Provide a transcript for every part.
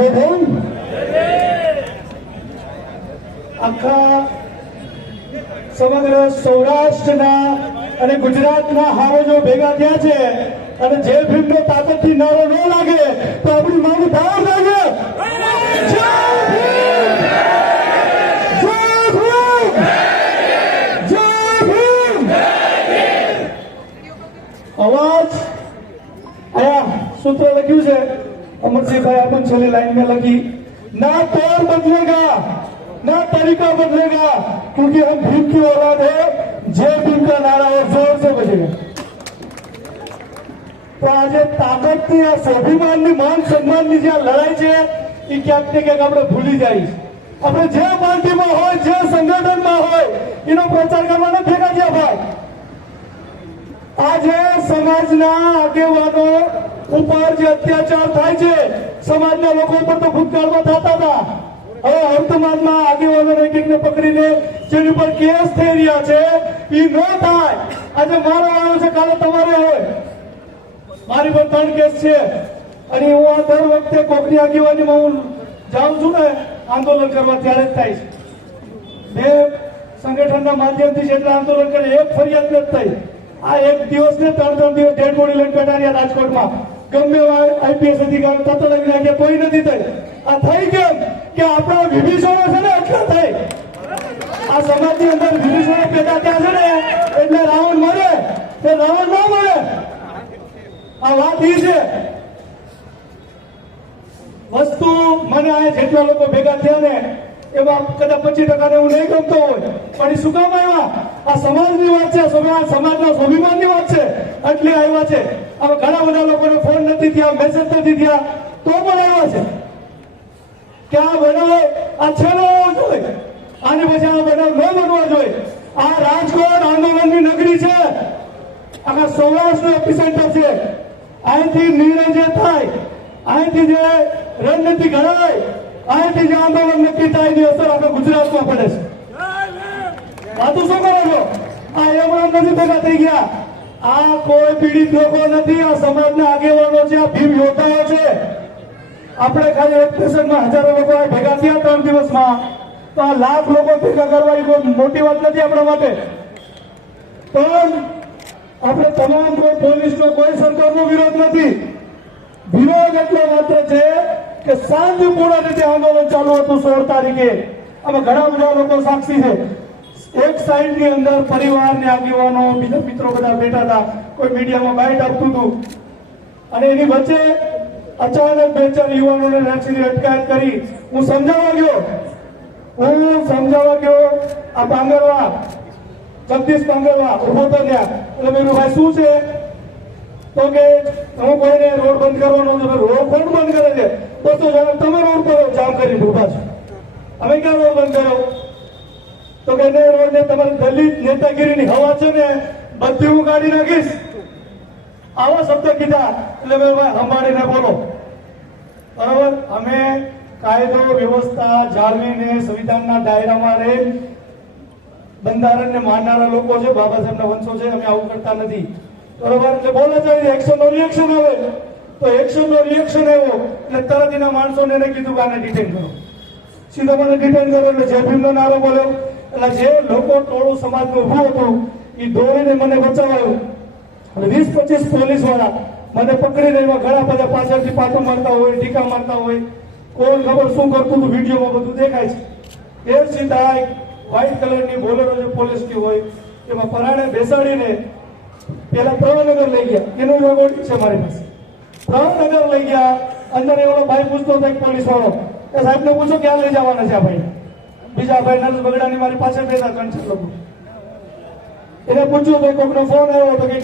જય ભીમ. આખા સમગ્ર સૌરાષ્ટ્રના અને ગુજરાતના હારોજો ભેગા થયા છે અને જય ભીમનો તાકાતથી નારો ન લાગે તો આપણી માંગ બહાર લાગે. જય ભીમ, જય ભીમ, જય ભીમ. અવાજ આયા सूत्र लख्यू है अमरसिंह भाई अपन छेल्ली लाइन में लगी, ना तौर बदलेगा ना तरीका बदलेगा क्योंकि हम भीम की औलाद है. जय भीम का नारा और जोर से बजेगा. तो आज ताकत की आ स्वाभिमान ની માન સન્માન ની જે લડાઈ છે એ ક્યાંક ને ક્યાંક આપણે ભૂલી જાય. આપણે જે પાર્ટીમાં હોય જે સંગઠનમાં હોય એનો પ્રચાર કરવાનો ભેગા થયા ભાઈ. આજે સમાજના આગેવાનો ઉપર જે અત્યાચાર થાય છે, સમાજના લોકો ઉપર તો ભૂતકાળમાં થતા હતા, હવે વર્તમાનમાં આગેવાનો એકને પકડીને જેની ઉપર કેસ થઈ રહ્યા છે એ ન થાય. આજે મારો આવ્યો છે, કાલે તમારે હોય. મારી પર 3 કેસ છે અને હું આ દર વખતે કોકની આગેવાનીમાં હું જાઉં છું ને આંદોલન કરવા ત્યારે જ થાય છે. બે સંગઠનના માધ્યમથી જેટલા આંદોલન કરે એક ફરિયાદ નથી થઈ. આ એક દિવસ ને 3 દિવસ ડેડ બોડી લઈને બેઠા રાજકોટમાં. ગમે આઈપીએસ અધિકારી તત્વ લઈને નાખ્યા કોઈ નથી થઈ. આ થઈ કેમ કે આપણા વિભીષણો છે ને એટલા થઈ. આ સમાજની અંદર વિભીષણો પેદા થયા છે ને એટલે રાવણ મરે તે રાવણ ના મરે. આ વાત એ છે વસ્તુ. મને આ જેટલા લોકો ભેગા થયા ને એમાં કદાચ 25% હું નહીં ગમતો હોય પણ એ શું કામ આવ્યા? આ સમાજની વાત છે, સમાજના સ્વાભિમાનની વાત છે એટલે આવ્યા છે. હવે ઘણા બધા લોકોને ફોન નથી થયા, મેસેજ નથી થયા તો પણ આવ્યા છે કે આ બનાવ આ છેલ્લો હોવો જોઈએ, આની પછી આ બનાવ ન બનવા જોઈએ. આ રાજકોટ આંદોલનની નગરી છે, આખા સૌરાષ્ટ્રનું એપિસેન્ટર છે. અહીંથી નિર્ણય જે થાય, અહીંથી જે રણનીતિ ઘડાય, અહીંથી જે આંદોલન નક્કી થાય એની અસર આખા ગુજરાતમાં પડે છે. વાતું શું કરો છો? આ એમણા નથી ભેગા થઈ ગયા. આ કોઈ પીડિત લોકો નથી, આ સમાજના આગેવાનો છે, આ ભીમ યોદ્ધાઓ છે. આપણે ખાલી એક સ્ટેશનમાં હજારો લોકો ભેગા થયા 3 દિવસમાં, તો આ લાખ લોકો ભેગા કરવા એ કોઈ મોટી વાત નથી આપણા માટે. પણ આપણે તમામ કોઈ પોલીસનો કોઈ સરકારનો વિરોધ નથી. વિરોધ એટલો માત્ર છે કે શાંતિપૂર્ણ રીતે આંદોલન ચાલુ હતું 16 તારીખે. આમાં ઘણા બધા લોકો સાક્ષી છે. એક સાઈડ ની અંદર પરિવારને આગેવાનો બીજા મિત્રો બધા બેઠા હતા, કોઈ મીડિયામાં બાઇટ આપતું હતું અને એની વચ્ચે અચાનક 2-4 યુવાનોને રાખીને અટકાયત કરી. હું સમજાવવા ગયો આ પાંગરવા જગદીશ પાંગરવા ઉભો તો ત્યાં એટલે મેં ભાઈ શું છે તો કે હું કોઈને રોડ બંધ કરવાનો છું. રોડ કોણ બંધ કરે છે? 200 જણા તમે રોડ કરો જામ કરીને ઉભા છો, અમે ક્યાં રોડ બંધ કરો? તો કે રોડ ને તમારી દલિત નેતાગીરીની હવા છે ને બધી હું કાઢી નાખીશ. આવા શબ્દ કીધા એટલે મેં ભાઈ સંભાળીને બોલો બરાબર. અમે કાયદો વ્યવસ્થા જાળવીને સંવિધાનના દાયરામાં રહી બંધારણને માનનારા લોકો છે, બાબા સાહેબના વંશો છે. અમે આવું કરતા નથી બરોબર. એટલે બોલે છે એક્શનનો રિએક્શન આવે તો એક્શનનો રિએક્શન આવ્યો એટલે તરત એના માણસોને એને કીધું કે આને ડિટેન કરો. સીધા મને ડિટેન કરો એટલે જય ભીમનો નારો બોલ્યો. એટલે જે લોકો ટોળું સમાજનું ઉભું હતું એ દોડીને મને બચાવાયું. એટલે 20-25 પોલીસ વાળા મને પકડીને એમાં ઘણા બધા પાછળથી પાટો મારતા હોય, ટીકા મારતા હોય, કોણ ખબર શું કરતું હતું. વિડીયોમાં બધું દેખાય છે. એ સીધા વ્હાઈટ કલરની બોલેરો જે પોલીસની હોય એમાં પરાણે બેસાડીને પેલા પ્રવનગર લઈ ગયા. એનું રેકોર્ડિંગ છે મારી પાસે. પ્રવનગર લઈ ગયા. અંદર એવો ભાઈ પૂછતો હતો એક પોલીસ વાળો કે સાહેબને પૂછો ક્યાં લઈ જવાના છે આ ભાઈ? બીજા ભાઈ નરેશ બગડાની મારી પાસે બેઠા 3-4 લોકો. એને પૂછ્યું તો કોઈનો ફોન આવ્યો તો કે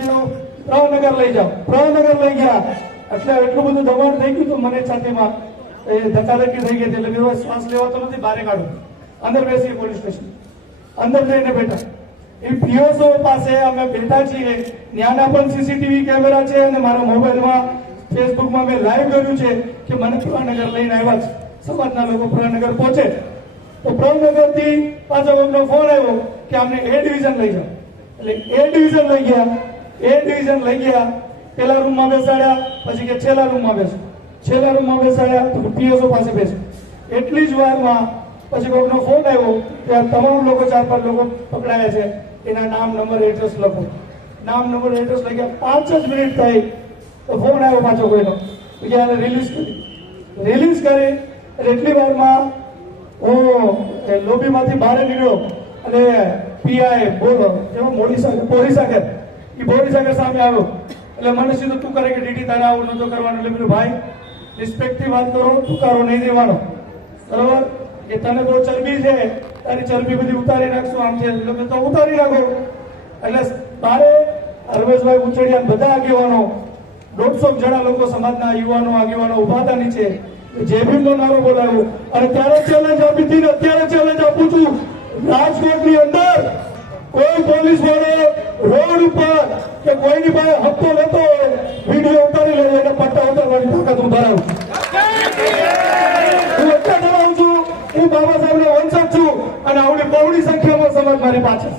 પ્રવનગર લઈ જાઓ. પ્રવનગર લઈ ગયા એટલે એટલું બધું દબાણ થઈ ગયું તો મને છાતીમાં એ ધક્કાધક્કી થઈ ગઈ. એટલે મેં શ્વાસ લેવાતો નથી, બહાર કાઢું. અંદર બેસી પોલીસ સ્ટેશન અંદર જઈને બેઠા. એ પીઓસો પાસે અમે બેઠા છીએ. ત્યાંના પણ સીસીટીવી કેમેરા છે અને મારા મોબાઈલમાં ફેસબુકમાં મેં લાઈવ કર્યું છે કે મને પ્રવનગર લઈને આવ્યા છે. સમાજના લોકો પ્રવનગર પહોંચે તો પ્રવનગર થી પાછો કોઈનો ફોન આવ્યો કે અમને એ ડિવિઝન લઈ જાઓ. એટલે એ ડિવિઝન લઈ ગયા. પેલા રૂમમાં બેસાડ્યા, પછી કે છેલ્લા રૂમમાં બેસો. છેલ્લા રૂમમાં બેસાડ્યા તો પીએસઓ પાસે બેસ્યો. એટલી જ વારમાં પછી કોઈકનો ફોન આવ્યો કે આ તમામ લોકો 4-5 લોકો પકડાયા છે, એના નામ નંબર એડ્રેસ લખો. નામ નંબર એડ્રેસ લખ્યા 5 જ મિનિટ થઈ તો ફોન આવ્યો પાછો કોઈનો કે આને રિલીઝ કરી. એટલી વારમાં હું લોબીમાંથી બહાર નીકળ્યો અને પીઆઈ બોલો એમાં બોરીસાગર સામે આવ્યો. એટલે મને સીધું તું કરે કે ડીટી તારે આવું નતો કરવાનું. એટલે બીજું ભાઈ રિસ્પેક્ટથી વાત કરો, તુકારો નહીં દેવાનો, બરોબર? કે તને બહુ ચરબી છે, તારી ચરબી બધી ઉતારી નાખશું, આમ છે એટલે તો ઉતારી નાખો. એટલે તારે રમેશભાઈ ઉચડિયા બધા આગેવાનો 150 જણા લોકો સમાજના યુવાનો આગેવાનો ઉભા હતા નીચે. જે ભીમનો નારો બોલાવ્યો અને ત્યારે ચેલેન્જ આપી હતી ને અત્યારે ચેલેન્જ આપું છું, રાજકોટની અંદર કોઈ પોલીસ વાળો રોડ ઉપર કે કોઈની પાસે હપ્તો લેતો હોય વિડીયો ઉતારી લેવો એટલે પટ્ટા ઉતારવાની તાકાત હું ધરાવું. હું એટલે ધરાવું છું, હું બાબા સાહેબનો વંશજ છું અને આવડી બહોળી સંખ્યામાં સમાજ મારી પાછળ.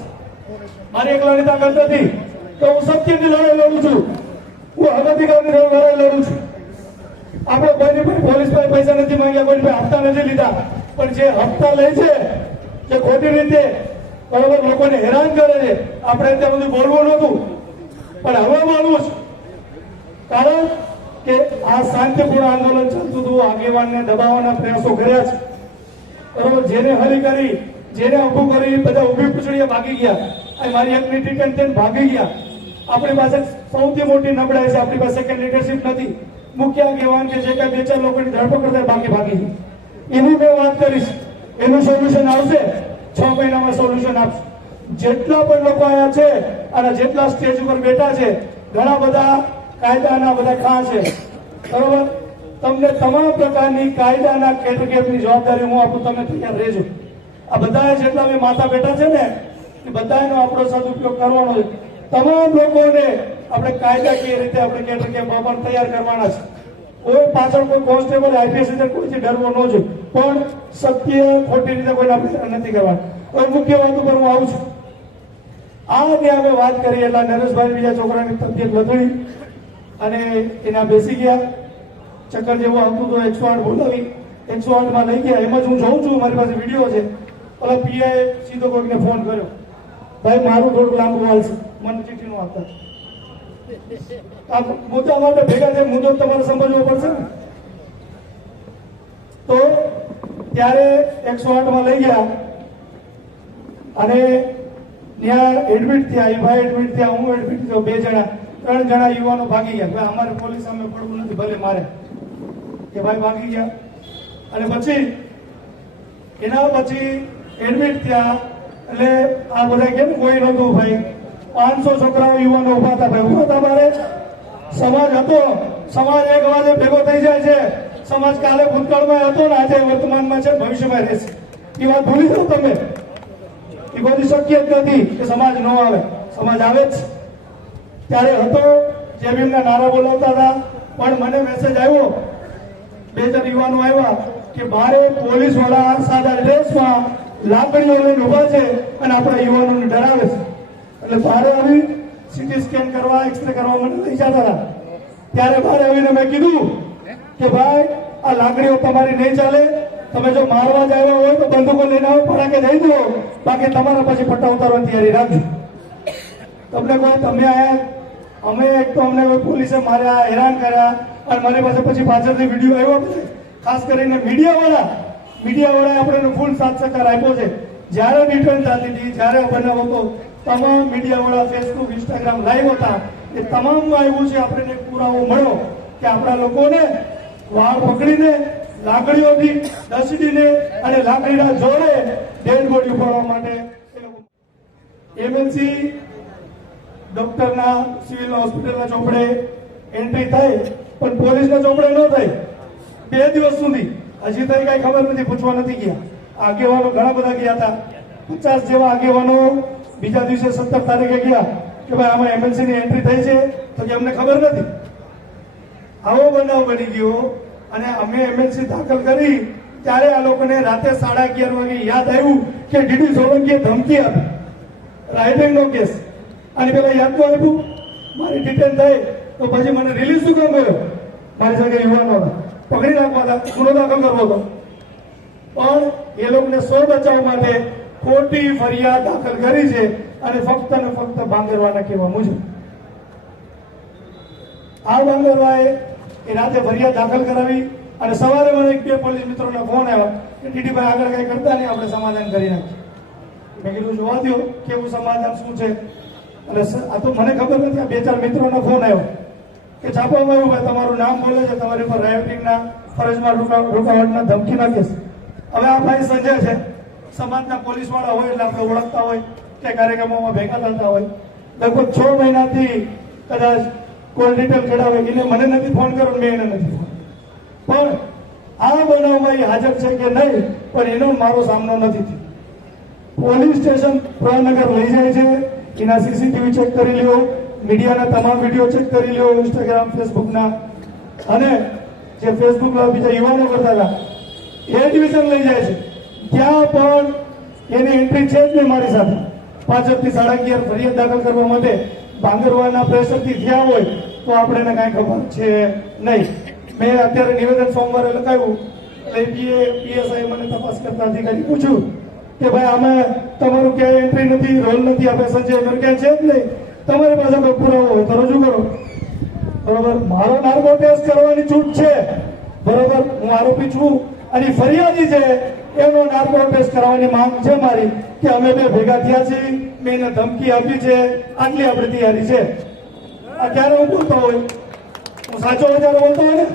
મારી એકલાની તાકાત નથી તો હું સત્યની લડાઈ લડું છું, હું અનધિકારની લડાઈ લડું છું. આપણે કોઈની પાસે પોલીસ પાસે પૈસા નથી માંગ્યા, કોઈની પાસે હપ્તા નથી લીધા, પણ જે હપ્તા લે છે, જે ખોટી રીતે બરોબર લોકોને હેરાન કરે છે, આપણે ત્યાં બધું બોલવું નહોતું પણ હવે બોલવું છે. કારણ કે આ શાંતિપૂર્ણ આંદોલન ચાલતું હતું, આગેવાનને દબાવવાના પ્રયાસો કર્યા છે, બરોબર? જેને હરી કરી, જેને ઉભું કરી, બધા ઉભી પૂછડીએ ભાગી ગયા. આ મારી એકની ટિકિટ થઈને ભાગી ગયા. આપણી પાસે સૌથી મોટી નબળાઈ છે, આપણી પાસે સેકન્ડ લીડરશિપ નથી. મુખ્ય આગેવાન કે જે કઈ 2-4 લોકોની ધરપકડ થાય ભાગી ગઈ. એની મેં વાત કરીશ, એનું સોલ્યુશન આવશે 6 મહિનામાં સોલ્યુશન આપશે. જેટલા પણ લોકો આયા છે અને જેટલા સ્ટેજ ઉપર બેઠા છે, ઘણા બધા કાયદાના બધા ખા છે, બરોબર? તમને તમામ પ્રકારની કાયદાના કેટેગરીની જવાબદારી હું આપું, તમે તૈયાર રહેજો. આ બધા જેટલા બી માથા બેઠા છે ને એ બધાનો આપણો સદુપયોગ કરવાનો છે. તમામ લોકોને આપણે કાયદાકીય રીતે આપણે કેટેગરી પણ તૈયાર કરવાના છે. કોઈ પાછળ કોઈ કોન્સ્ટેબલ આઈપીએસ રીતે કોઈથી ડરવો ન જોઈએ, પણ સત્ય ખોટી રીતે કોઈને આપણે નથી કરવાનું. હવે મુખ્ય વાત ઉપર હું આવું છું. આ જે અમે વાત કરી એટલે નરેશભાઈ બીજા છોકરાની તબિયત વધડી અને એના બેસી ગયા, ચક્કર જેવું આવતું તો 108 બોલાવી 108માં લઈ ગયા. એમાં જ હું જોઉં છું, મારી પાસે વિડીયો છે. ઓલા પીઆઈ સીધો કોઈકને ફોન કર્યો, ભાઈ મારું થોડુંક લાંબુ હાલશે, મને ચીઠીનું આપતા. આ મુદ્દા માટે ભેગા થાય, મુદ્દો તમારે સમજવો પડશે ને. તો ત્યારે 108માં લઈ ગયા અને ત્યાં એડમિટ થયા. એ ભાઈ એડમિટ થયા, હું એડમિટ થયો, 2 જણા 3 જણા યુવાનો ભાગી ગયા. ભાઈ અમારે પોલીસ સામે પડવું નથી, ભલે મારે કે ભાઈ ભાગી ગયા. અને પછી એના પછી એડમિટ થયા એટલે આ બધા કેમ કોઈ નહોતું ભાઈ, 500 છોકરાઓ યુવાનો ઉભા હતા. ભાઈ ઉભા હતા, મારે સમાજ હતો, સમાજ એક વાજે ભેગો થઈ જાય છે. સમાજ કાલે ભૂતકાળમાં હતો ને આજે વર્તમાનમાં છે, ભવિષ્યમાં રહેશે. એ વાત ભૂલી જાઓ તમે. એ બધી શક્ય જ નથી કે સમાજ ન આવે, સમાજ આવે જ. ત્યારે હતો જે ભીમના નારા બોલાવતા હતા, પણ મને મેસેજ આવ્યો, 2 જણ યુવાનો આવ્યા કે બારે પોલીસ વાળા સાદા ડ્રેસમાં લાકડીઓ લઈને ઉભા છે અને આપણા યુવાનોને ડરાવે છે. એટલે બહાર આવી સીટી સ્કેન કરવા, એક્સરે કરવા મને લઈ જતા હતા. ત્યારે બહાર આવીને મેં કીધું કે ભાઈ આ લાકડીઓ તમારી નહીં ચાલે, તમે જો મારવા જ આવ્યા હોય તો બંદૂકો લઈને આવો, ફટાકે દઈ દો, બાકી તમારા પછી પટ્ટા ઉતારવાની તૈયારી રાખજો. તમને કોઈ તમે આયા, અમે એક તો અમને કોઈ પોલીસે માર્યા, હેરાન કર્યા અને મારી પાસે પછી પાછળથી વિડીયો આવ્યો. ખાસ કરીને મીડિયાવાળાએ આપણે ફૂલ સાથ સહકાર આપ્યો છે. જ્યારે રિટર્ન થતી હતી, જ્યારે બનાવ હતો, તમામ મીડિયાવાળા ફેસબુક, ઇન્સ્ટાગ્રામ લાઈવ હતા. એ તમામમાં એવું છે આપણને પુરાવો મળ્યો કે આપણા લોકોને વાળ પકડીને, લાકડીઓથી દસડીને અને લાકડીના જોડે ડેડ બોડી ઉપાડવા માટે એમએલસી ડોક્ટરના સિવિલ હોસ્પિટલના ચોપડે એન્ટ્રી થાય, પણ પોલીસના ચોપડે ન થાય 2 દિવસ સુધી. હજી તો કઈ ખબર નથી, પૂછવા નથી ગયા. આગેવાનો ઘણા બધા ગયા હતા, 50 જેવા આગેવાનો. બીજા દિવસે 17 તારીખે ગયા કે ભાઈ આમાં એમએલસી ની એન્ટ્રી થઈ છે, તો કે અમને ખબર નથી. આવો બનાવ બની ગયો અને અમે એમએલસી દાખલ કરી ત્યારે આ લોકોને રાતે 11:30 વાગે યાદ આવ્યું કે ડીડી સોલંકીએ ધમકી આપી, રાઇટિંગનો કેસ. અને પેલા યાદ તો આપ્યું, મારી ડિટેન થઈ તો પછી મને રિલીઝ શું કામ કર્યો? મારી સાથે યુવાનો હતા, પકડી રાખવા હતા, ગુનો દાખલ કરવો હતો, પણ એ લોકોને સ્વ બચાવ માટે ખોટી ફરિયાદ દાખલ કરી છે અને ફક્ત ને ફક્ત ભાંગરવાના કહેવા મુજબ આ ભાંગરવાએ એ રાતે ફરિયાદ દાખલ કરાવી અને સવારે મને એક બે પોલીસ મિત્રોનો ફોન આવ્યો કે ટીટીભાઈ આગળ કઈ કરતા નહીં, આપણે સમાધાન કરી નાખીએ. મેં કીધું જોવા દો કેવું સમાધાન શું છે. એટલે આ તો મને ખબર નથી, આ બે ચાર મિત્રોનો ફોન આવ્યો કે છાપામાં એવું ભાઈ તમારું નામ બોલે છે, તમારી પર રાયોટિંગના ફરજમાં રૂકાવટના ધમકીના કેસ. હવે આ ભાઈ સંજય છે, સમાજના પોલીસ વાળા હોય એટલે આપણે ઓળખતા હોય કે કાર્યક્રમોમાં ભેગા થતા હોય. લગભગ 6 મહિનાથી કદાચ કોઈ ડિટેલ કઢાવે એને મને નથી ફોન કર્યો, મેં એને નથી ફોન. પણ આ બનાવમાં એ હાજર છે કે નહીં પણ એનો મારો સામનો નથી થયો. પોલીસ સ્ટેશન પ્રણનગર લઈ જાય છે, એના સીસીટીવી ચેક કરી લ્યો, મીડિયાના તમામ વિડીયો ચેક કરી લ્યો, ઇન્સ્ટાગ્રામ ફેસબુકના, અને જે ફેસબુકના બીજા યુવાનો કરતા હતા એ ડિવિઝન લઈ જાય છે. ત્યાં પણ એની એન્ટ્રી છે જ નહીં મારી સાથે. 5 થી 11:30 ફરિયાદ દાખલ કરવા માટે ભાંગરવાના પ્રેશરથી થયા હોય તો આપણે એને કાંઈ ખબર છે નહીં. મેં અત્યારે નિવેદન સોમવારે લખાવ્યું એટલે પીએસઆઈ મને તપાસ કરતા અધિકારી પૂછ્યું કે ભાઈ અમે તમારું ક્યાંય એન્ટ્રી નથી, રોલ નથી, આપણે સંજય ક્યાં છે જ નહીં, તમારી પાસે કોઈ પુરાવો હોય તો રજૂ કરો. બરોબર, મારો નાર્કો ટેસ્ટ કરવાની છૂટ છે, બરોબર, હું આરોપી છું અને ફરિયાદી છે એનો નાર્કો ટેસ્ટ કરવાની માંગ છે મારી કે અમે બે ભેગા થયા છીએ, મેં એને ધમકી આપી છે, આટલી આપણી તૈયારી છે. આ ક્યારે હું બોલતો હોય, હું સાચો વિચાર બોલતો હોય ને,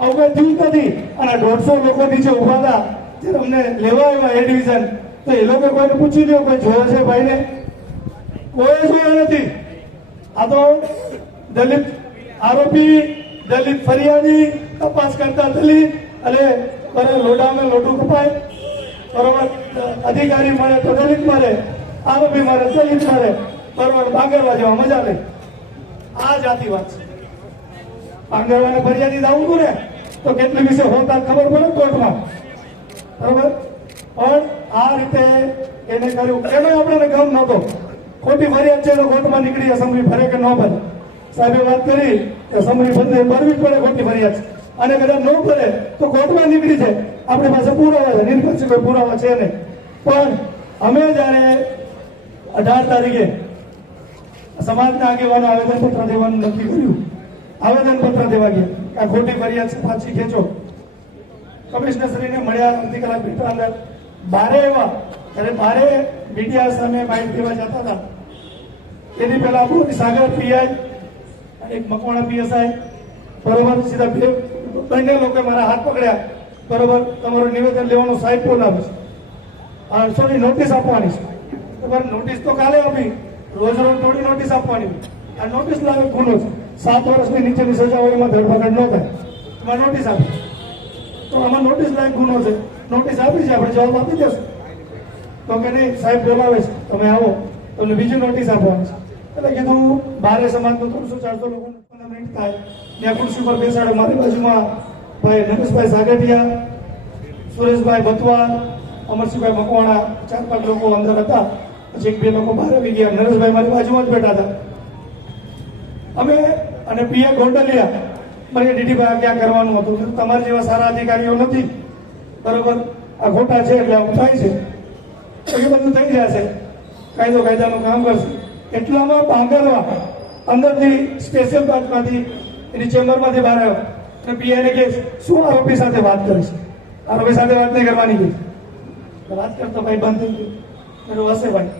આવું કઈ થયું નથી. અને 150 લોકો નીચે ઉભા હતા જ્યારે અમને લેવા આવ્યા એ ડિવિઝન, તો એ લોકો કોઈને પૂછી લ્યો કોઈ જોયો છે ભાઈને? કોઈ જોયો નથી. આ તો દલિત આરોપી, દલિત ફરિયાદી, તપાસ કરતા દલિત, અને લોડામે લોટું કપાય, બરોબર, અધિકારી મળે તો દલિત મારે, આરોપી મારે દલિત મારે, બરોબર, ભાંગરવા જેવા મજા લે. આ જાતિવાદ છે. ભાંગરવાને ફરિયાદી દાવું હતું ને તો કેટલી વિશે હોતા ખબર પડે કોર્ટમાં, બરોબર. પણ આ રીતે એને કર્યું, એનો આપણને ગમ નહોતો. ખોટી ફરિયાદ છે તો કોર્ટમાં નીકળી અસેમ્બલી ભરે કે ન ભરે. સાહેબે વાત કરી કે અસેમ્બલી ભરવી જ પડે, ખોટી ફરિયાદ છે અને કદાચ ન ભરે તો કોર્ટમાં નીકળી છે. આપણી પાસે પુરાવા છે, નિર્ભર કોઈ પુરાવા છે નહીં. પણ અમે જયારે 18 તારીખે સમાજના આગેવાનો આવેદનપત્ર દેવાનું નક્કી કર્યું, આવેદનપત્ર દેવા ગયા કે આ ખોટી ફરિયાદ છે, પાછી ખેંચો. કમિશનરશ્રીને મળ્યા, અડધી કલાક બેઠા અંદર. બારે એવા ત્યારે બારે મીડિયા સામે માહિતી દેવા જતા હતા. એની પહેલા આપણું સાગર પીઆઈ અને એક મકવાણા પીએસઆઈ, બરોબર, સીધા બંને લોકો મારા હાથ પકડ્યા, બરોબર, તમારું નિવેદન લેવાનું સાહેબ બોલાવે છે, સોરી નોટિસ આપવાની છે. બરાબર, નોટિસ તો કાલે આપી, રોજ રોજ થોડી નોટિસ આપવાની. આ નોટિસ લાવે ગુનો છે, 7 વર્ષની નીચેની સજા હોય એમાં ધરપકડ ન થાય, એમાં નોટિસ આપી. તો આમાં નોટિસ લાયક ગુનો છે, નોટિસ આપી છે, આપણે જવાબ આપી દેશું. તો કે નહીં સાહેબ બોલાવે છે, તમે આવો, તમને બીજી નોટિસ આપવાની છે. એટલે કીધું બારે સમાજનું 300-400 લોકો 15 મિનિટ થાય, ત્યાં ખુરશી પર બેસાડે. મારી બાજુમાં ભાઈ નરેશભાઈ સાગઠિયા, સુરેશભાઈ બતવા, અમરસિંહભાઈ મકવાણા, 4-5 લોકો અંદર હતા. પછી 1-2 લોકો બહાર આવી ગયા. નરેશભાઈ મારી બાજુમાં જ બેઠા હતા. અમે અને પીએ ગોંડલિયા મને ડીડીભાઈ ક્યાં કરવાનું હતું, તમારા જેવા સારા અધિકારીઓ નથી, બરોબર, આ ખોટા છે એટલે આવું થાય છે, તો એ બધું થઈ જશે, કાયદાનું કામ કરશે. એટલામાં ભાંગરવા અંદરથી સ્પેશિયલ બ્રાન્ચમાંથી એની ચેમ્બરમાંથી બહાર આવ્યો અને પીઆઈને કહે શું આરોપી સાથે વાત કરીશ? આરોપી સાથે વાત નહીં કરવાની કહે. વાત કરતો ભાઈ બંધ થઈ ગયું. હશે ભાઈ,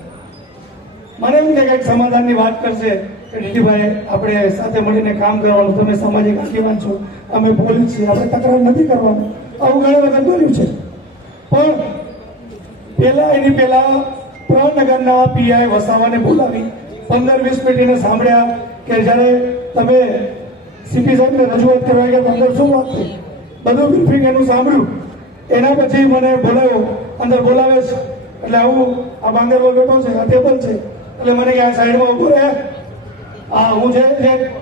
મને એમ કે કંઈક સમાધાનની વાત કરશે કે ડીડીભાઈ આપણે સાથે મળીને કામ કરવાનું, તમે સામાજિક આગેવાન છો, અમે પોલીસ છીએ, આપણે તકરાર નથી કરવાનું. આવું ઘણી વખત બન્યું છે. પણ એની પહેલા પ્રણનગરના પીઆઈ વસાવાને બોલાવી 15-20 મિનિટ એને સાંભળ્યા કે જ્યારે તમે સીપી સાહેબને રજૂઆત કરવા ગયા અંદર શું વાત થઈ, બધું બ્રીફિંગ એનું સાંભળ્યું. એના પછી મને બોલાવ્યો, અંદર બોલાવે છે એટલે આવું આ ભાંગરવા બેઠો છે, આ ટેબલ છે, એટલે મને કે આ સાઈડમાં ઉભો રહે. હા, હું જે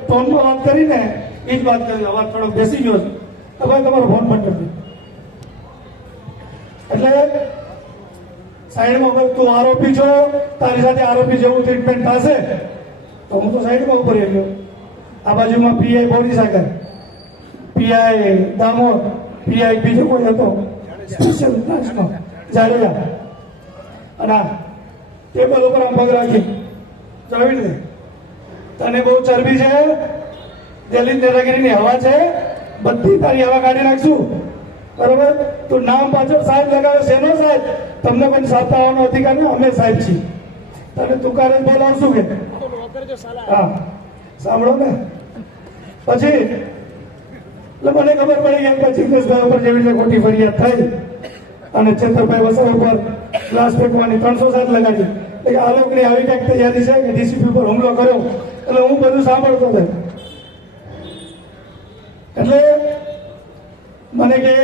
ટોનમાં વાત કરીને એ જ વાત કરી, અવાજ થોડોક બેસી ગયો છે, તો ભાઈ તમારો ફોન બંધ કરી દો. એટલે સાઈડમાં ઉપર તું આરોપી છો, તારી સાથે આરોપી જેવું ટ્રીટમેન્ટ થશે, તો હું તો સાઈડમાં ઉપર ગયો. આ બાજુમાં પીઆઈ બોરી સાગર, પીઆઈ દામોદ, પીઆઈ બીજો કોઈ હતો સ્પેશિયલ બ્રાન્ચનો જાડેજા, અને ટેબલ ઉપર આમ પગ રાખી જોઈ ને તને બહુ ચરબી છે, દિલ્હી નેતાગીરીની હવા છે, બધી તારી હવા કાઢી નાખશું, બરોબર? તું નામ પાછળ સાહેબ લગાવે, શેનો સાહેબ? તમને કોઈ સાતાવાનો અધિકાર નહીં, અમે સાહેબ છીએ, તને તુકારે બોલાવશું કે? હા, સાંભળો ને. પછી એટલે મને ખબર પડી કે પછી જિગ્નેશભાઈ ઉપર જેવી રીતે ખોટી ફરિયાદ થઈ અને ચેતરભાઈ વસાવા ઉપર ગ્લાસ ફેંકવાની 307 લગાડી, એટલે આલોકની આવી કંઈક તૈયારી છે કે ડીસીપી ઉપર હુમલો કર્યો, એટલે હું બધું સાંભળતો હતો. એટલે મને કે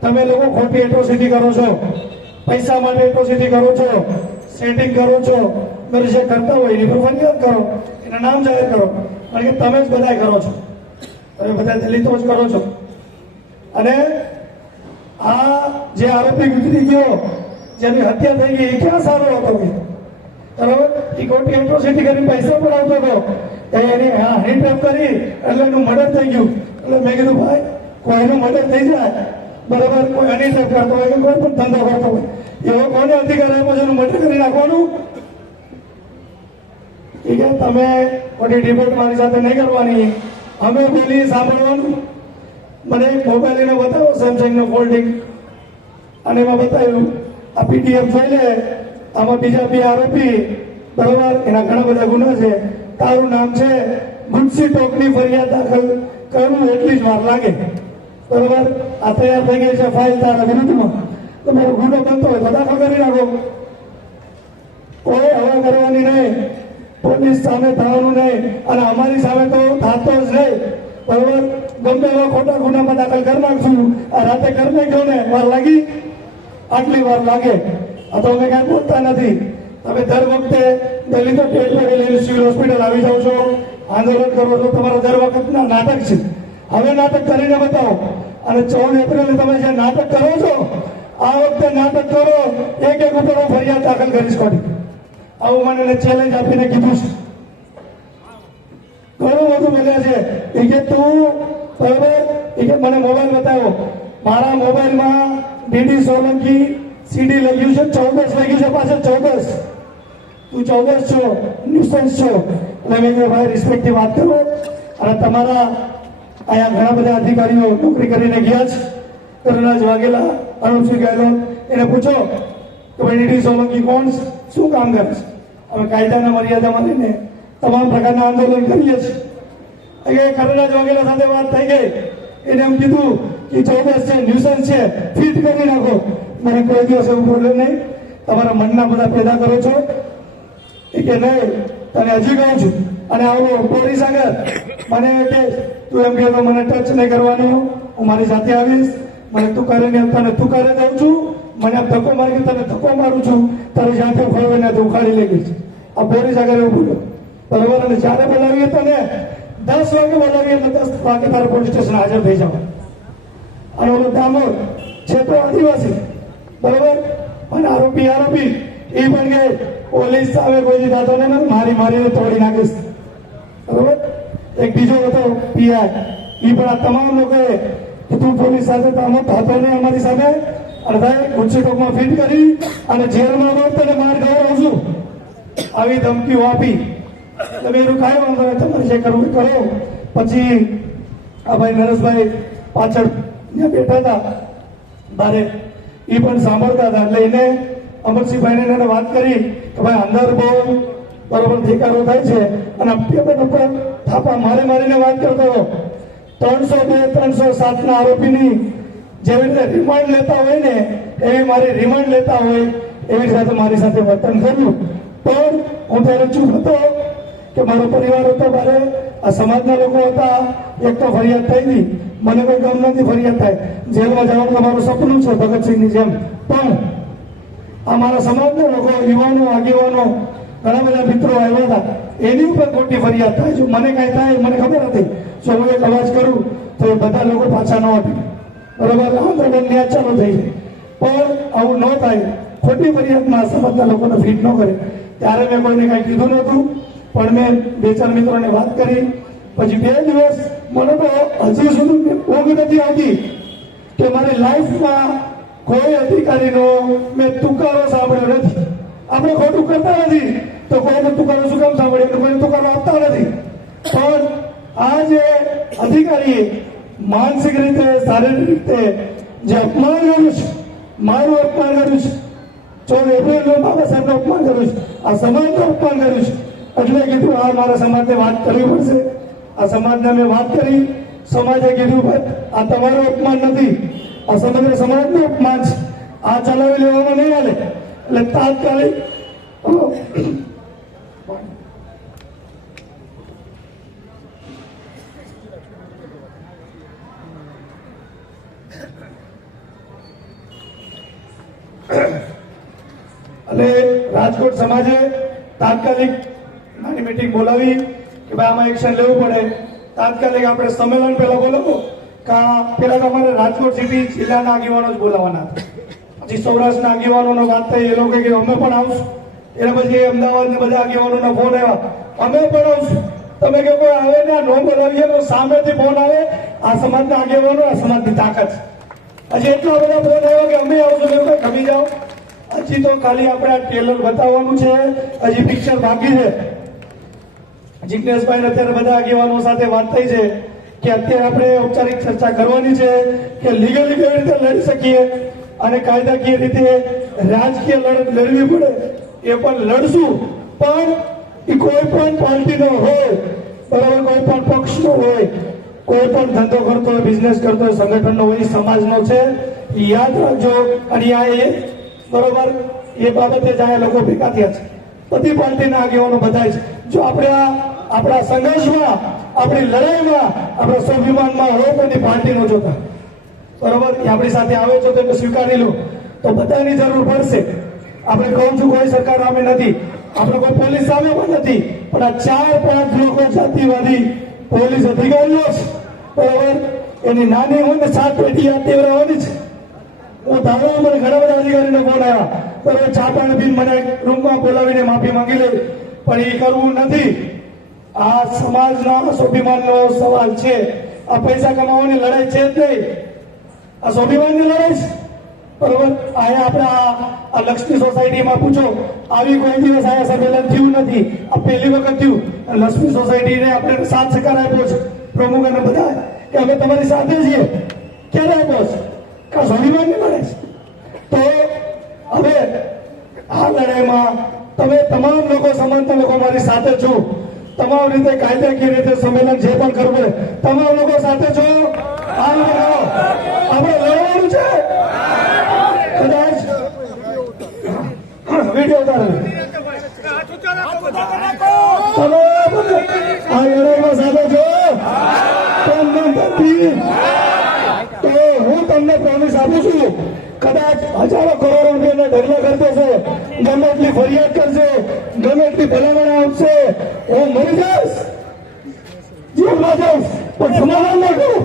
તમે લોકો ખોટી એટ્રોસિટી કરો છો, પૈસા માટે એટ્રોસિટી કરો છો, સેટિંગ કરો છો, મેરે જે કરતા હોય એની પર ફરિયાદ કરો, એના નામ જાહેર કરો. કારણ કે તમે જ બધા કરો છો, તમે બધા દલિતો જ કરો છો. અને આ જે આરોપી ગુજરી ગયો, જેની હત્યા થઈ ગઈ, એ ક્યાં સારો હતો કે બરાબર? એ ખોટી એટ્રોસિટી કરી પૈસા પણ આવતો હતો, એની હેન્ડ કરી એટલે એનું મર્ડર થઈ ગયું. એટલે મેં કીધું ભાઈ કોઈનું મર્ડર થઈ જાય બરાબર, કોઈ અનિષ્ટ કરતો હોય કે કોઈ પણ ધંધો કરતો હોય, એવો કોને અધિકાર આપ્યો છે એનું મર્ડર કરી નાખવાનું? એ કે તમે ખોટી ડિબેટ મારી સાથે નહીં કરવાની, અમે બોલીએ સાંભળવાનું. મને એક મોબાઈલ એને બતાવો, સેમસંગનો ફોલ્ડિંગ, અને એમાં બતાવ્યું આ પીડીએફ જોઈ લે, આમાં બીજા બે આરોપી બરોબર, એના ઘણા બધા ગુના છે, તારું નામ છે, ગુજસી ટોકની ફરિયાદ દાખલ કરવું એટલી જ વાર લાગે, બરોબર? આ તૈયાર થઈ ગઈ છે ફાઇલ તારા વિરુદ્ધમાં, તમારો ગુનો બનતો હોય તો દાખલ કરી નાખો. કોઈ હવા કરવાની નહીં, પોલીસ સામે થવાનું નહીં, અને અમારી સામે તો થતો જ નહીં, બરોબર? ગમે એવા ખોટા ગુનામાં દાખલ કરી નાખશું. આ રાતે કરી નાખ્યો ને, વાર લાગી, આટલી વાર લાગે. આ તો અમે કાંઈ બોલતા નથી. તમે દર વખતે દલિતો ટેટ લઈને સિવિલ હોસ્પિટલ આવી જાઓ છો, આંદોલન કરો છો, તમારા દર વખતના નાટક છે. હવે નાટક કરીને બતાવો. અને 14 એપ્રિલે તમે જે નાટક કરો છો, આ વખતે નાટક કરો, એક ઉપર હું ફરિયાદ દાખલ કરીશ ખોટી. આવું મને ચેલેન્જ આપીને કીધું છે. ઘણું બધું બોલ્યા છે. એ કે તું બરાબર, એ કે મને મોબાઈલ બતાવો. મારા મોબાઈલમાં ડીડી સોલંકી સીડી લખ્યું છે, 14 લખ્યું છે, પાછળ 14. તું 14 છો, ન્યુસન્સ છો. એટલે મેં કહ્યું ભાઈ રિસ્પેક્ટથી વાત કરો. અને તમારા અહીંયા ઘણા બધા અધિકારીઓ નોકરી કરીને ગયા છે, કરણરાજ વાઘેલા, અનુપસિંહ ગેહલોત, એને પૂછો કે ભાઈ ડીડી સોલંકી કોણ, શું કામ કરે છે? અમે કાયદાના મર્યાદામાં રહીને તમામ પ્રકારના આંદોલન કરીએ છીએ. કરણરાજ વાઘેલા સાથે વાત થઈ ગઈ, એને એમ કીધું કે 14 છે, ન્યુસન્સ છે, ફિટ કરી નાખો. મને કોઈ દિવસ એવું બોલ્યો નહીં, તમારા મનના બધા પેદા કરો છો. એ કે નહીં, તને હજી કહું છું. અને આવો બોરી સાગર મને કે તું એમ કે મને ટચ નહીં કરવાનું, હું મારી સાથે આવીશ, મને તું કરે ને તને તું કરે દઉં છું, મને આમ ધક્કો મારી તને ધક્કો મારું છું, તારી જાતે ફળવે તું ઉખાડી લઈ ગઈ. આ બોરી સાગર એવું બોલ્યો, બરોબર? અને જ્યારે બોલાવીએ તને 10 વાગે બોલાવીએ એટલે 10 વાગે તારે પોલીસ સ્ટેશન હાજર થઈ જાવ. અને ઓલો દામોદ છે તો આદિવાસી, બરોબર? અને આરોપી એ પણ કે પોલીસ સામે કોઈ દાતો ને મારીને તોડી નાખીશ, બરોબર? એક બીજો હતો પીઆઈ, એ પણ આ તમામ લોકોએ કે તું પોલીસ સાથે થતો નહીં અમારી સામે, અને ભાઈ ગુજસી ટોકમાં ફિટ કરી અને જેલમાં વળ તને માર ગયો છું, આવી ધમકીઓ આપી. તમે એનું કાંઈ વાંધો નહીં, તમારે જે કરવું કરો. પછી આ ભાઈ નરેશભાઈ પાછળ ત્યાં બેઠા હતા બારે, એ પણ સાંભળતા હતા. એટલે એને અમરસિંહભાઈને એને વાત કરી કે ભાઈ અંદર બહુ બરોબર ધિકારો થાય છે, અને ટેબલ ઉપર થાપા મારીને વાત કરતો હતો. 302, 307 ના આરોપીની જેવી રીતે રિમાન્ડ લેતા હોય ને, એવી મારી રિમાન્ડ લેતા હોય એવી રીતે મારી સાથે વર્તન કર્યું. પણ હું ત્યારે ચૂપ હતો કે મારો પરિવાર હતો બારે, આ સમાજના લોકો હતા. એક તો ફરિયાદ થઈ હતી, મને કોઈ ગમ નથી ફરિયાદ થાય, જેલમાં જવાનું મારું સપનું છે ભગતસિંહની જેમ. પણ આ મારા સમાજના લોકો, યુવાનો, આગેવાનો, ઘણા બધા મિત્રો આવ્યા હતા, એની ઉપર ખોટી ફરિયાદ થાય. જો મને કાંઈ થાય મને ખબર હતી, જો હું એક અવાજ કરું તો એ બધા લોકો પાછા ન હતી, બરોબર? આંદોલન ન્યાજ ચાલુ થઈ જાય. પણ આવું ન થાય, ખોટી ફરિયાદમાં સમાજના લોકોને ફીટ ન કરે. ત્યારે મેં કોઈને કાંઈ કીધું નહોતું, પણ મેં 2-4 મિત્રોને વાત કરી પછી 2 દિવસ મને તો હજી સુધી ઊંઘ નથી આવતી કે મારી લાઈફમાં કોઈ અધિકારીનો મેં તુકારો સાંભળ્યો નથી. આપણે ખોટું કરતા નથી તો કોઈને તુકારો શું કામ સાંભળીએ, કોઈને તુકારો આપતા નથી. પણ આ જે અધિકારીએ માનસિક રીતે, શારીરિક રીતે જે અપમાન કર્યું છે, મારું અપમાન કર્યું છે, 14 એપ્રિલનું બાબા સાહેબનું અપમાન કર્યું છે, આ સમાજનું અપમાન કર્યું છે, એટલે કીધું આ મારા સમાજને વાત કરવી પડશે. આ સમાજને મેં વાત કરી. સમાજે કીધું ભાઈ આ તમારું અપમાન નથી, આ સમગ્ર સમાજનું અપમાન છે, આ ચલાવી લેવામાં નહીં હાલે. એટલે તાત્કાલિક અને રાજકોટ સમાજે તાત્કાલિક નાની મીટિંગ બોલાવી કે ભાઈ આમાં એક્શન લેવું પડે. તાત્કાલિક આપણે સંમેલન પહેલા બોલાવો પેલા તમારે રાજકોટ સિટી જિલ્લાના આગેવાનો જ બોલાવવાના, પછી સૌરાષ્ટ્રના આગેવાનોનો વાત થઈ, એ લોકો કે અમે પણ આવશું. એના પછી અમદાવાદના બધા આગેવાનોના ફોન આવ્યા, અમે પણ આવશું. તમે કે કોઈ આવે ને આ નો બોલાવીએ તો સામેથી ફોન આવે. આ સમાજના આગેવાનો, આ સમાજની તાકાત. હજી એટલા બધા ફોન આવ્યા કે અમે આવશું, એવું કઈ ખમી જાઓ. હજી તો ખાલી આપણે આ ટેલર બતાવવાનું છે, હજી પિક્ચર બાકી છે. જિજ્ઞેશભાઈ અત્યારે બધા આગેવાનો સાથે વાત થઈ છે કે અત્યારે આપણે ઔપચારિક ચર્ચા કરવાની છે કે લીગલી કેવી રીતે લડી શકીએ અને કાયદાકીય રીતે રાજકીય લડત લડવી પડે એ પણ લડશું. પણ એ કોઈ પણ પાર્ટીનો હોય, બરાબર, કોઈ પણ પક્ષનો હોય, કોઈ પણ ધંધો કરતો હોય, બિઝનેસ કરતો હોય, સંગઠનનો હોય, સમાજનો છે, યાદ રાખજો. અને આ એ બરોબર એ બાબતે જ આ લોકો ભેગા થયા છે, બધી પાર્ટીના આગેવાનો બધા છે. જો આપણે આપણા સંઘર્ષમાં, આપણી લડાઈમાં, આપણા સ્વાભિમાનમાં હોય તો પાર્ટીનો જોતા, બરોબર, એ આપણી સાથે આવે છે તો એને સ્વીકારી લો. તો બધાની જરૂર પડશે. આપણે કહું છું કોઈ સરકાર સામે નથી, આપણે કોઈ પોલીસ સામે પણ નથી, પણ આ 4-5 લોકો જાતિવાદી પોલીસ અધિકારીઓ છે, બરોબર, એની નાની હોય ને 7 પેટી આ દેવરાવાની છે. હું ધારો મને ઘણા બધા અધિકારીને ફોન આવ્યા, બરોબર, ચા પાણી પીને મને રૂમમાં બોલાવીને માફી માંગી લે, પણ એ કરવું નથી. આ સમાજના સ્વાભિમાનનો સવાલ છે. આ પૈસા કમાવાની લડાઈ છે જ નહીં, આ સ્વાભિમાનની લડાઈ છે, બરોબર. અહીંયા આપણા આ લક્ષ્મી સોસાયટીમાં પૂછો, આવી કોઈ દિવસ અહીંયા સંમેલન થયું નથી, આ પહેલી વખત થયું. લક્ષ્મી સોસાયટીને આપણે સાથ સહકાર આપ્યો છે પ્રમુખ અને બધા કે અમે તમારી સાથે છીએ. ક્યારે આપ્યો છે? કા સ્વાભિમાનની લડાઈ છે. તો હવે આ લડાઈમાં તમે તમામ લોકો, સમાનતા લોકો મારી સાથે છો. તમામ રીતે કાયદાકીય રીતે સંમેલન જે પણ કરવું તમામ લોકો સાથે છો. આપણે લડવાનું છે. કદાચ વિડીયો ઉતારો તમે આ લડાઈમાં સાથે છો તો હું તમને પ્રોમિસ આપું છું, કદાચ હજારો કરોડો રૂપિયાના ઢગલા કરી દેશે, ગમે એટલી ફરિયાદ કરશે, ગમે એટલી ભલામણ આવશે, હું મરી જઈશ, જીવમાં જઈશ, પણ સમાધાન નહીં કરું.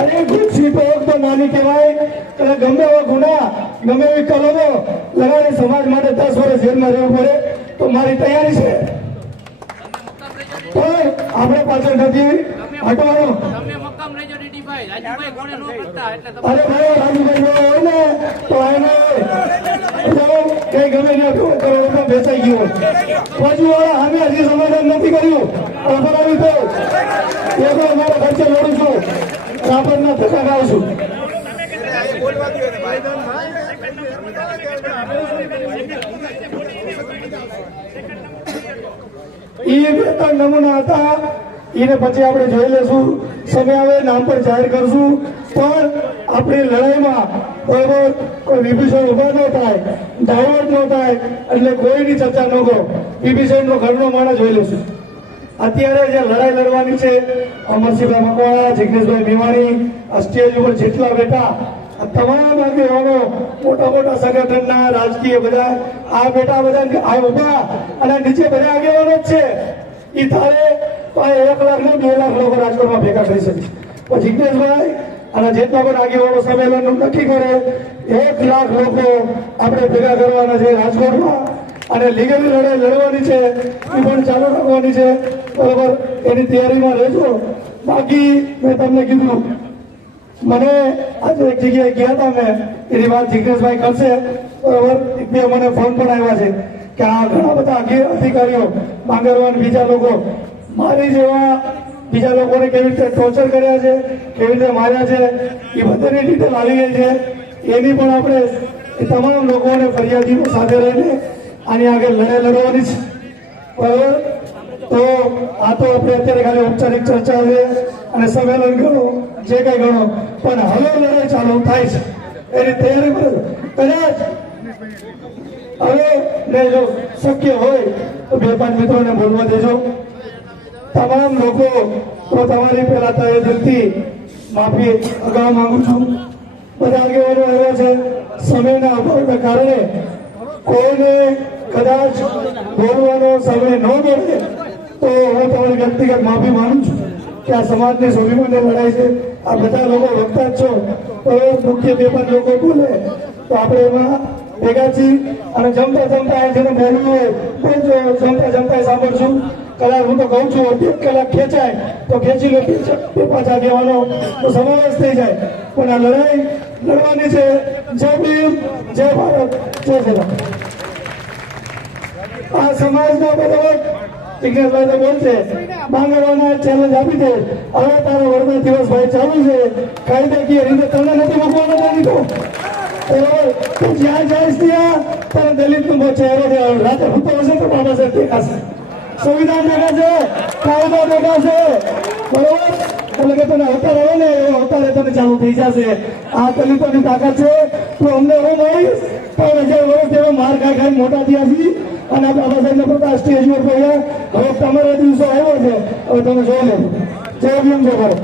અને ગુસ્સી તો નાની કહેવાય, અને ગમે એવા ગુના, ગમે એવી કલમો લગાડી સમાજ માટે 10 વર્ષ જેલમાં રહેવું પડે તો મારી તૈયારી છે. પણ આપણે પાછળ નથી હટવાનું. અરે ભાઈ રાજુભાઈ હોય ને તો એને કઈ ગમે કરોડમાં બેસાઈ ગયું બાજુ વાળા અમે હજી સમાધાન નથી કર્યું. અપરાધી તો એ તો અમારા ખર્ચે લડું છું, રાપરના ધક્કા ખાઉં છું. એ 2-3 નમૂના હતા, એને પછી આપણે જોઈ લેશું, સમય આવે નામ પર જાહેર કરશું. પણ આપણી લડાઈમાં બરોબર કોઈ વિભીષણ ઉભા ન થાય, ડાયવર્ટ ન થાય, એટલે કોઈની ચર્ચા ન કરો. વિભીષણનો ઘરનો માણસ જોઈ લેશું. અત્યારે જે લડાઈ લડવાની છે, અમરસિંહભાઈ મકવાણા, જિગ્નેશભાઈ મેવાણી, આ સ્ટેજ ઉપર જેટલા બેઠા તમામ આગેવાનો, મોટા મોટા સંગઠનના, રાજકીય બધા આ બેઠા બધા આ ઉભા, અને નીચે બધા આગેવાનો જ છે. એ તારે 1 લાખ ને 2 લાખ લોકો રાજકોટમાં ભેગા થઈ શકે. પણ જિજ્ઞેશભાઈ અને જેટલા પણ આગેવાનો સંમેલન નક્કી કરે, 1 લાખ લોકો આપણે ભેગા કરવાના છે રાજકોટમાં. અને લીગલી લડાઈ લડવાની છે એ પણ ચાલુ રાખવાની છે, બરોબર. એની તૈયારીમાં રહેજો. બાકી મેં તમને કીધું, મને આજે એક જગ્યાએ ગયા હતા મેં, એની વાત જિગ્નેશભાઈ કરશે, બરોબર. બે મને ફોન પણ આવ્યા છે કે આ ઘણા બધા અધિકારીઓ માંગરવાન બીજા લોકો મારી જેવા બીજા લોકોને કેવી રીતે ટોર્ચર કર્યા છે, કેવી રીતે માર્યા છે, એ બધાની ડિટેલ આવી ગઈ છે. એની પણ આપણે તમામ લોકોને ફરિયાદીઓ સાથે રહીને આની આગળ લડાઈ લડવાની છે, બરાબર. તો આ તો આપણે અત્યારે ખાલી ઔપચારિક ચર્ચા છે અને સંમેલન ગણો, જે કઈ ગણો, પણ હવે લડાઈ ચાલુ થાય છે એની તૈયારી કરો. કદાચ હવે ને જો શક્ય હોય તો 2-5 મિત્રોને બોલવા દેજો. તમામ લોકો તો તમારી પહેલા તહે દિલથી માફી અગાઉ માંગુ છું. બધા આગેવાનો આવ્યા છે, સમયના અભાવના કારણે કોઈને કદાચ બોલવાનો સમય ન મળે તો હું તમારી વ્યક્તિગત માફી માંગુ છું કે આ સમાજની સ્વાભિમાનની લડાઈ છે. આ બધા લોકો વખતા જ છો, તો મુખ્ય 2-5 લોકો બોલે તો આપણે એમાં ભેગા છીએ અને જમતા જેને બોલવું હોય બોલજો, જમતા સાંભળશું. કલાક હું તો કહું છું 1 કલાક ખેંચાય તો ખેંચી લો, 2-5 આગેવાનો તો સમાવેશ થઈ જાય. પણ આ લડાઈ લડવાની છે. જય ભીમ, જય ભારત, જય જવાન. આ સમાજના બરોબર જિજ્ઞેશભાઈ તો બોલશે, માંગવાના ચેલેન્જ આપી દે. હવે તારો વર્ધન દિવસ ભાઈ ચાલુ છે, કાયદાકીય રીતે તમને નથી મૂકવાનો દીધો, બરોબર. તું જ્યાં જઈશ ત્યાં તારા દલિત નો ચહેરો રાતે ભૂતો હશે તો બાબા સાહેબ દેખાશે, સંવિધાન દેખાશે, કાયદો દેખાશે, બરોબર. એટલે કે તને અવતાર આવે ને એવો અવતારે તને ચાલુ થઈ જશે. આ દલિતોની તાકાત છે. તો અમને હું મળીશ 3000 વર્ષ જેવો માર ખાઈ મોટા થયા છીએ અને બાબા સાહેબ પોતા સ્ટેજ ઉપર ગયા. હવે તમારા દિવસો આવ્યો છે, હવે તમે જોઈ લેજો. જય ભીમ, જય ભારત.